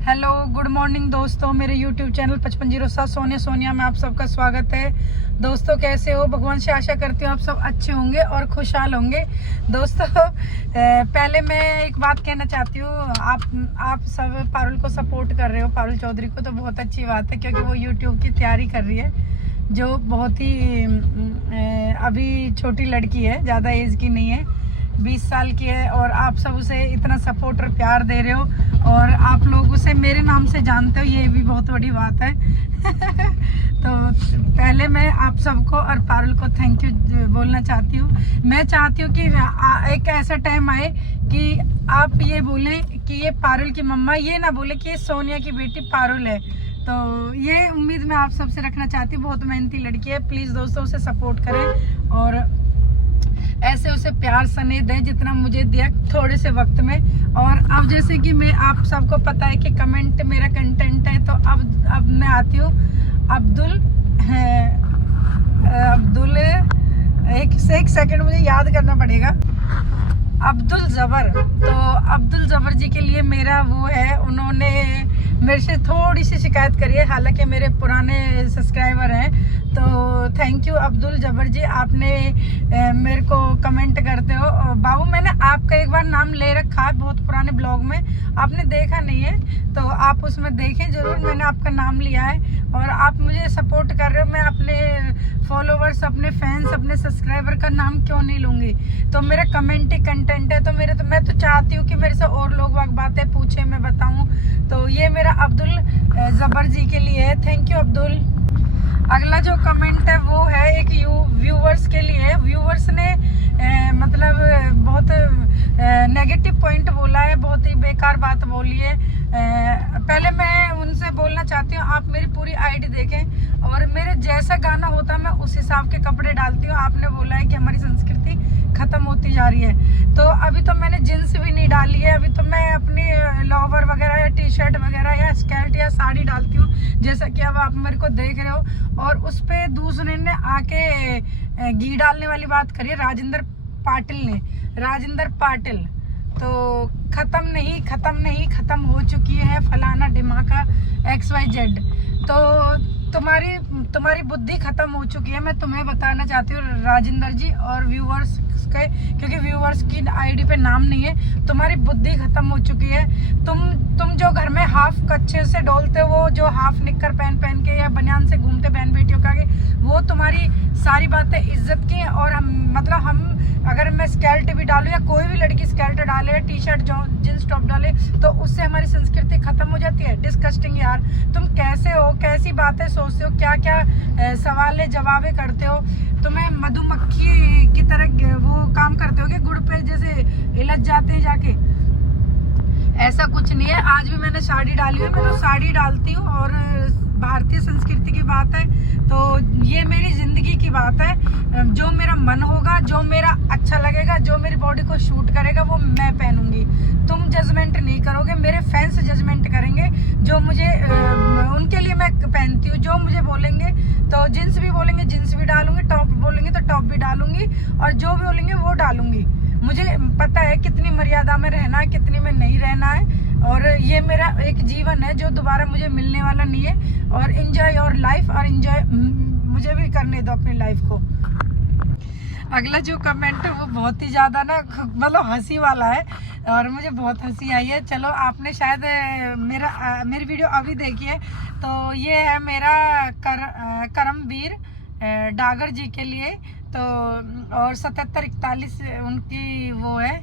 Hello good morning दोस्तों, मेरे YouTube channel 5507 Sonia में आप सबका स्वागत है। दोस्तों कैसे हो? भगवान से आशा करती हूँ आप सब अच्छे होंगे और खुशहाल होंगे। दोस्तों पहले मैं एक बात कहना चाहती हूँ, आप सब पारुल को सपोर्ट कर रहे हो, पारुल चौधरी को, तो बहुत अच्छी बात है क्योंकि वो यूट्यूब की तैयारी कर रही है, जो बहुत ही अभी छोटी लड़की है, ज़्यादा एज की नहीं है, 20 साल की है। और आप सब उसे इतना सपोर्ट और प्यार दे रहे हो और आप लोग उसे मेरे नाम से जानते हो, ये भी बहुत बड़ी बात है। तो पहले मैं आप सबको और पारुल को थैंक यू बोलना चाहती हूँ। मैं चाहती हूँ कि एक ऐसा टाइम आए कि आप ये बोलें कि ये पारुल की मम्मा, ये ना बोले कि ये सोनिया की बेटी पारुल है। तो ये उम्मीद मैं आप सबसे रखना चाहती हूँ। बहुत मेहनती लड़की है, प्लीज़ दोस्तों उसे सपोर्ट करें और ऐसे उसे प्यार स्नेह दें जितना मुझे दिया थोड़े से वक्त में। और अब जैसे कि मैं आप सबको पता है कि कमेंट मेरा कंटेंट है, तो अब मैं आती हूँ अब्दुल एक सेकंड मुझे याद करना पड़ेगा, अब्दुल जबर। तो अब्दुल जबर जी के लिए मेरा वो है, उन्होंने मेरे से थोड़ी सी शिकायत करी है, हालांकि मेरे पुराने सब्सक्राइबर हैं। तो थैंक यू अब्दुल जबर जी, आपने मेरे को कमेंट करते हो। बाबू मैंने आपका एक बार नाम ले रखा है बहुत पुराने ब्लॉग में, आपने देखा नहीं है तो आप उसमें देखें जरूर, मैंने आपका नाम लिया है और आप मुझे सपोर्ट कर रहे हो। मैं अपने फॉलोवर्स, अपने फैंस, अपने सब्सक्राइबर का नाम क्यों नहीं लूँगी? तो मेरा कमेंट ही कंटेंट है, तो मैं तो चाहती हूँ कि मेरे से और लोग बातें पूछे, मैं बताऊँ। तो ये मेरा अब्दुल जबर जी के लिए है, थैंक यू अब्दुल। अगला जो कमेंट है वो है एक व्यूवर्स के लिए। व्यूवर्स ने मतलब बहुत नेगेटिव पॉइंट बोला है, बहुत ही बेकार बात बोली है। पहले मैं उनसे बोलना चाहती हूँ, आप मेरी पूरी आईडी देखें और मेरे जैसा गाना होता है मैं उस हिसाब के कपड़े डालती हूँ। आपने बोला है कि हमारी संस्कृति खत्म होती जा रही है, तो अभी तो मैंने जींस भी नहीं डाली है, अभी तो मैं अपनी लोवर वगैरह या टी शर्ट वगैरह या स्कर्ट या साड़ी डालती हूँ, जैसा कि अब आप मेरे को देख रहे हो। और उस पर दूसरे ने आके घी डालने वाली बात करी है, राजेंद्र पाटिल। तो खत्म हो चुकी है फलाना ढिमाका XYZ। तो तुम्हारी बुद्धि खत्म हो चुकी है, मैं तुम्हें बताना चाहती हूँ राजेंद्र जी और व्यूवर्स के, क्योंकि व्यूवर्स की आईडी पे नाम नहीं है। तुम्हारी बुद्धि खत्म हो चुकी है। तुम जो घर में हाफ कच्चे से डोलते हो, वो जो हाफ निक्कर पहन के या बनियान से घूमते बहन बेटियों का, वो तुम्हारी सारी बातें इज्जत की। और हम अगर मैं स्कर्ट भी डालूं या कोई भी लड़की स्कर्ट डाले, टी शर्ट जो जींस टॉप डाले, तो उससे हमारी संस्कृति खत्म हो जाती है। डिस्कस्टिंग यार, तुम कैसे हो, कैसी बातें सोचते हो, क्या क्या सवाल जवाबें करते हो। तुम्हें मधुमक्खी की तरह वो काम करते हो कि गुड़ पे जैसे इलझ जाते हैं जाके, ऐसा कुछ नहीं है। आज भी मैंने साड़ी डाली है, मैं तो साड़ी डालती हूँ और भारतीय संस्कृति की बात है, तो ये मेरी जिंदगी की बात है। जो मेरा मन होगा, जो मेरा अच्छा लगेगा, जो मेरी बॉडी को शूट करेगा, वो मैं पहनूंगी। तुम जजमेंट नहीं करोगे, मेरे फैंस जजमेंट करेंगे। जो मुझे उनके लिए मैं पहनती हूँ, जो मुझे बोलेंगे, तो जींस भी बोलेंगे जींस भी डालूंगी, टॉप बोलेंगे तो टॉप भी डालूंगी, और जो भी बोलेंगे वो डालूंगी। मुझे पता है कितनी मर्यादा में रहना है, कितनी में नहीं रहना है, और ये मेरा एक जीवन है जो दोबारा मुझे मिलने वाला नहीं है। और एंजॉय योर लाइफ, और एंजॉय मुझे भी करने दो अपनी लाइफ को। अगला जो कमेंट है वो बहुत ही ज़्यादा ना मतलब हंसी वाला है और मुझे बहुत हंसी आई है। चलो आपने शायद मेरी वीडियो अभी देखी है, तो ये है मेरा करमवीर डागर जी के लिए। तो और 7741 उनकी वो है।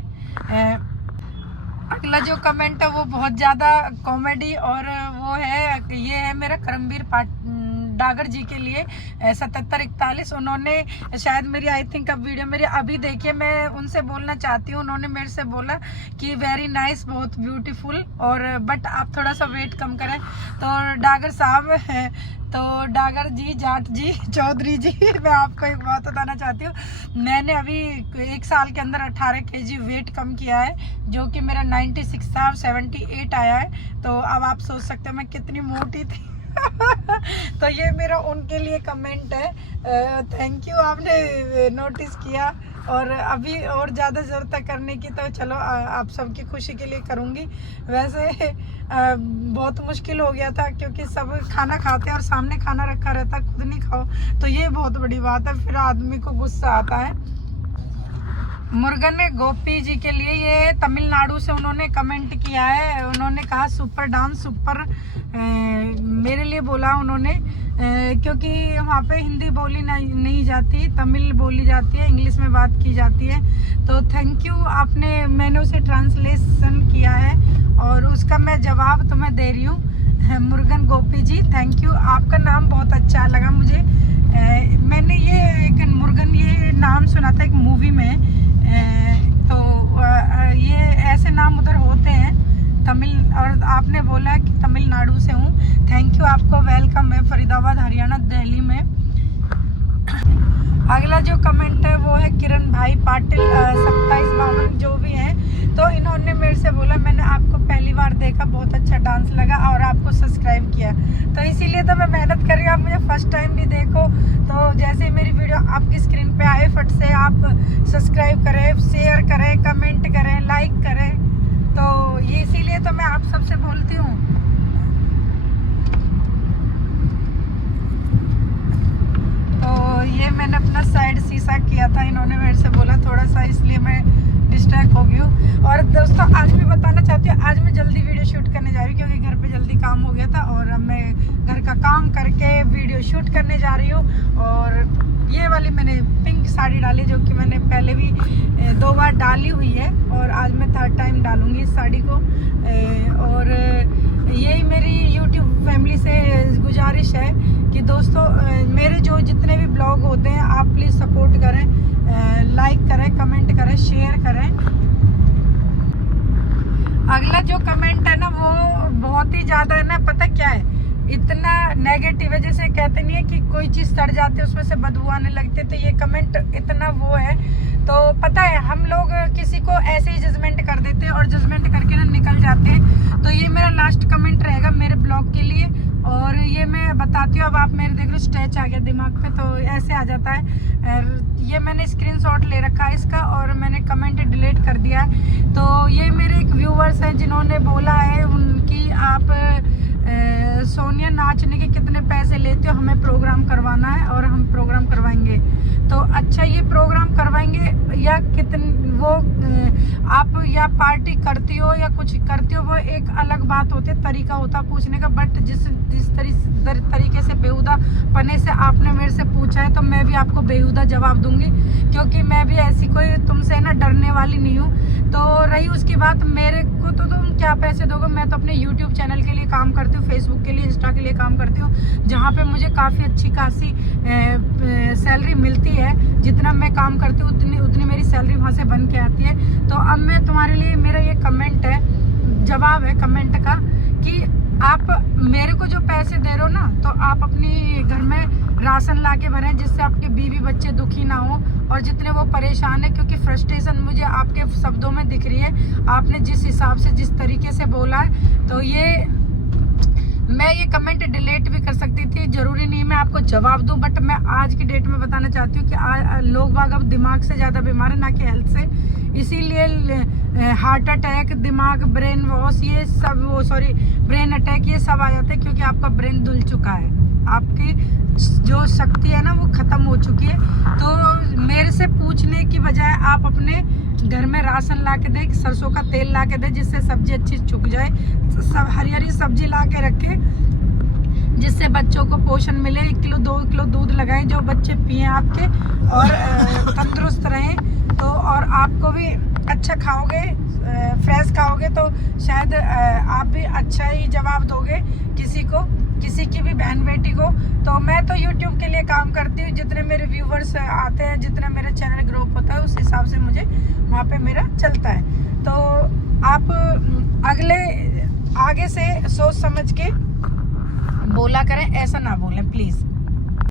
अगला जो कमेंट है वो बहुत ज़्यादा कॉमेडी और वो है, ये है मेरा करमवीर डागर जी के लिए 7741। उन्होंने शायद मेरी आई थिंक अब वीडियो मेरी अभी देखिए, मैं उनसे बोलना चाहती हूँ। उन्होंने मेरे से बोला कि वेरी नाइस, बहुत ब्यूटीफुल, और बट आप थोड़ा सा वेट कम करें। तो डागर साहब, तो डागर जी, जाट जी, चौधरी जी, मैं आपको एक बात बताना चाहती हूँ। मैंने अभी 1 साल के अंदर 18 kg वेट कम किया है, जो कि मेरा 96 था, 78 आया है। तो अब आप सोच सकते हो मैं कितनी मोटी थी। तो ये मेरा उनके लिए कमेंट है। थैंक यू, आपने नोटिस किया। और अभी और ज़्यादा ज़रूरत करने की तो चलो आप सबकी खुशी के लिए करूँगी। वैसे बहुत मुश्किल हो गया था क्योंकि सब खाना खाते हैं और सामने खाना रखा रहता, खुद नहीं खाओ तो ये बहुत बड़ी बात है, फिर आदमी को गुस्सा आता है। मुर्गन गोपी जी के लिए, ये तमिलनाडु से उन्होंने कमेंट किया है। उन्होंने कहा सुपर डांस सुपर, मेरे लिए बोला उन्होंने, क्योंकि वहाँ पे हिंदी बोली नहीं जाती, तमिल बोली जाती है, इंग्लिश में बात की जाती है। तो थैंक यू, मैंने उसे ट्रांसलेशन किया है और उसका मैं जवाब तुम्हें दे रही हूँ। मुर्गन गोपी जी थैंक यू, आपका नाम बहुत अच्छा लगा मुझे। मैंने ये मुर्गन ये नाम सुना था एक मूवी में, तो ये ऐसे नाम उधर होते हैं तमिल, और आपने बोला कि तमिलनाडु से हूँ। थैंक यू, आपको वेलकम है फरीदाबाद हरियाणा दिल्ली में। अगला जो कमेंट है वो है किरण भाई पाटिल 2752 जो भी है। तो इन्होंने मेरे से बोला मैंने आपको पहली बार देखा, बहुत अच्छा डांस लगा और आपको सब्सक्राइब किया, तो इसीलिए तो मैं मेहनत कर रही हूँ। आप मुझे फर्स्ट टाइम भी देखो तो जैसे ही मेरी वीडियो आपकी स्क्रीन पे आए फट से आप सब्सक्राइब करें, शेयर करें, कमेंट करें, लाइक करें, तो ये इसीलिए तो मैं आप सबसे बोलती हूँ। तो ये मैंने अपना साइड शीशा किया था, इन्होंने मेरे से बोला थोड़ा सा, इसलिए मैं डिस्ट्रैक्ट हो गई हूँ। और दोस्तों आज मैं बताना चाहती हूँ, आज मैं जल्दी वीडियो शूट करने जा रही हूँ क्योंकि घर पे जल्दी काम हो गया था और अब मैं घर का काम करके वीडियो शूट करने जा रही हूँ। और ये वाली मैंने पिंक साड़ी डाली जो कि मैंने पहले भी 2 बार डाली हुई है और आज मैं 3rd टाइम डालूंगी इस साड़ी को। और यही मेरी यूट्यूब फैमिली से गुजारिश है कि दोस्तों मेरे जो जितने भी ब्लॉग होते हैं आप प्लीज़ सपोर्ट करें, लाइक करें, कमेंट करें, शेयर करें। अगला जो कमेंट है ना वो बहुत ही ज़्यादा है ना, पता क्या है, इतना नेगेटिव है, जैसे कहते नहीं है कि कोई चीज़ सड़ जाती है उसमें से बदबू आने लगती है, तो ये कमेंट इतना वो है। तो पता है हम लोग किसी को ऐसे ही जजमेंट कर देते हैं और जजमेंट करके ना निकल जाते हैं। तो ये मेरा लास्ट कमेंट रहेगा मेरे ब्लॉग के लिए और ये मैं बताती हूँ। अब आप मेरे देख लो स्ट्रेच आ गया दिमाग पे, तो ऐसे आ जाता है। ये मैंने स्क्रीनशॉट ले रखा है इसका और मैंने कमेंट डिलीट कर दिया है। तो ये मेरे एक व्यूवर्स हैं जिन्होंने बोला है उनकी, आप सोनिया नाचने के कितने पैसे लेते हो, हमें प्रोग्राम करवाना है और हम प्रोग्राम करवाएंगे। तो अच्छा ये प्रोग्राम करवाएंगे या कितने वो आप या पार्टी करती हो या कुछ करती हो, वो एक अलग बात होती है, तरीका होता है पूछने का। बट जिस तरीके से बेहुदा पने से आपने मेरे से पूछा है तो मैं भी आपको बेहुदा जवाब दूंगी क्योंकि मैं भी ऐसी कोई तुमसे ना डरने वाली नहीं हूँ। तो रही उसकी बात, मेरे को तो तुम क्या पैसे दोगे, मैं तो अपने यूट्यूब चैनल के लिए काम करती हूँ, फेसबुक के लिए, इंस्टा के लिए काम करती हूँ, जहाँ पे मुझे काफ़ी अच्छी खासी सैलरी मिलती है। जितना मैं काम करती हूँ उतनी मेरी सैलरी वहाँ से बन के आती है। तो अब मैं तुम्हारे लिए, मेरा ये कमेंट है, जवाब है कमेंट का कि आप मेरे को जो पैसे दे रहे हो ना, तो आप अपनी घर में राशन ला के भरें जिससे आपके बीवी बच्चे दुखी ना हो और जितने वो परेशान है, क्योंकि फ्रस्ट्रेशन मुझे आपके शब्दों में दिख रही है, आपने जिस हिसाब से जिस तरीके से बोला है। तो ये मैं ये कमेंट डिलीट भी कर सकती थी, जरूरी नहीं मैं आपको जवाब दूं, बट मैं आज की डेट में बताना चाहती हूँ कि लोग बाग अब दिमाग से ज़्यादा बीमार है ना कि हेल्थ से, इसीलिए हार्ट अटैक, दिमाग, ब्रेन वॉश, ये सब, वो सॉरी ब्रेन अटैक, ये सब आ जाते हैं क्योंकि आपका ब्रेन धुल चुका है, आपकी जो शक्ति है ना वो ख़त्म हो चुकी है। तो मेरे से पूछने की बजाय आप अपने घर में राशन ला के दे, सरसों का तेल ला के दे जिससे सब्जी अच्छी चुक जाए, सब हरी हरी सब्जी ला के रखे जिससे बच्चों को पोषण मिले, 1 किलो 2 किलो दूध लगाएं जो बच्चे पिए आपके और तंदुरुस्त रहें। तो और आपको भी अच्छा खाओगे, फ्रेश खाओगे तो शायद आप भी अच्छा ही जवाब दोगे किसी को, किसी की भी बहन बेटी को। तो मैं तो YouTube के लिए काम करती हूँ, जितने मेरे व्यूवर्स आते हैं, जितना मेरा चैनल ग्रो होता है उस हिसाब से मुझे वहाँ पे मेरा चलता है। तो आप आगे से सोच समझ के बोला करें, ऐसा ना बोलें प्लीज़।